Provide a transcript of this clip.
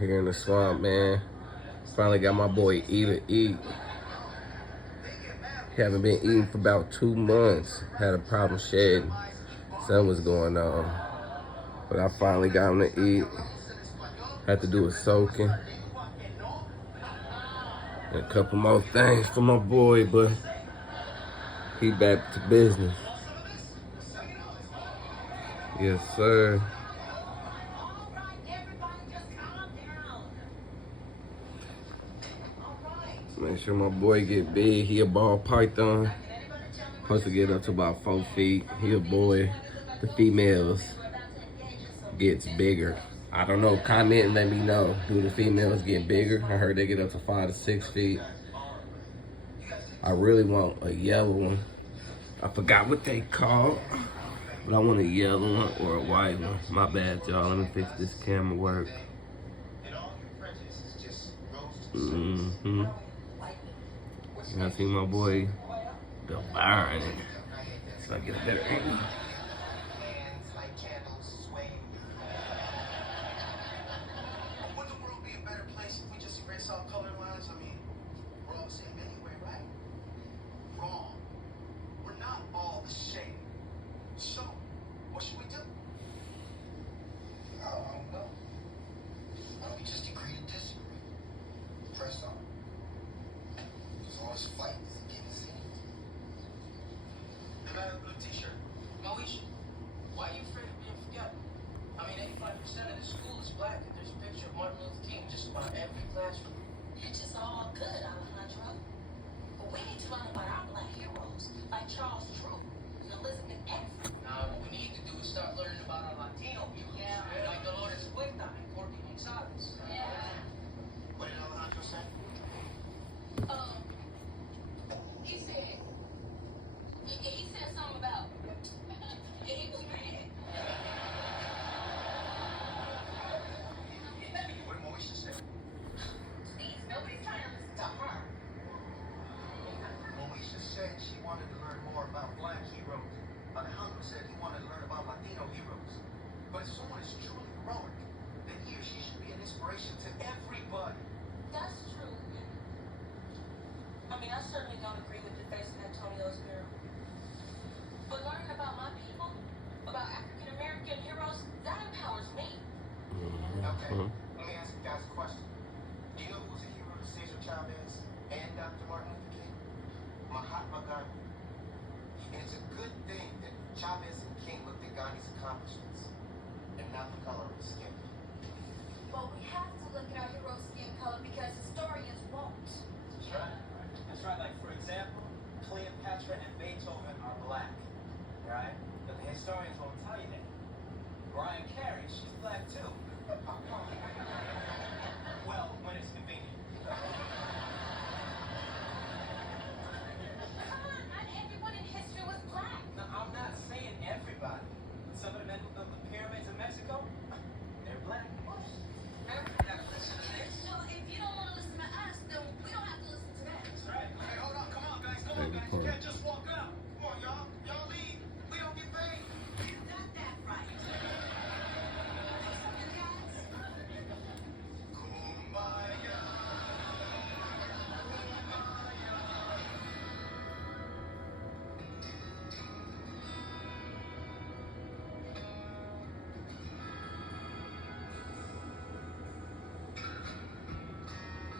Here in the swamp, man. Finally got my boy E to eat. Haven't been eating for about 2 months. Had a problem shedding. Something was going on. But I finally got him to eat. Had to do a soaking. And a couple more things for my boy, but he back to business. Yes, sir. Make sure my boy get big. He a ball python. Supposed to get up to about 4 feet. He a boy. The females gets bigger. I don't know. Comment and let me know. Do the females get bigger? I heard they get up to 5 to 6 feet. I really want a yellow one. I forgot what they call, but I want a yellow one or a white one. My bad, y'all. Let me fix this camera work. I see my boy devouring it. So I get a better angle. Would the world be a better place if we just erase all color lines? I mean, we're all the same anyway, right? Wrong. We're not all the same. So, what should we do? I don't know. Why don't we just agree to disagree? Press on. There's always fights and getting seen. The man in the blue t-shirt. Moesha, why are you afraid of being forgotten? I mean, 85% of the school is black, and there's a picture of Martin Luther King just about every classroom. It's just all good, Alejandro. But we need to learn about our black heroes, like Charles Drew and Elizabeth X. Now, what we need to do is start learning about our Latino heroes, like Dolores Huerta and Courtney Gonzalez. What did Alejandro say? He said something about, he was mad. What did Moesha say? Please, nobody's trying to listen to her. Moesha said she wanted to learn more about black heroes. Alejandro said he wanted to learn about Latino heroes. But if someone is truly heroic, then he or she should be an inspiration to everybody. That's true. I mean, I certainly don't agree with defacing Antonio's mural. But learning about my people, about African American heroes, that empowers me. Okay, let me ask you guys a question. Do you know who was a hero to Cesar Chavez and Dr. Martin Luther King? Mahatma Gandhi. And it's a good thing that Chavez and King looked at Gandhi's accomplishments and not the color of his skin. But we have to look at our hero's skin color because historians won't. That's right. That's right. Like, for example, Cleopatra and Beethoven are black, right? But the historians won't tell you that. Mariah Carey, she's black too.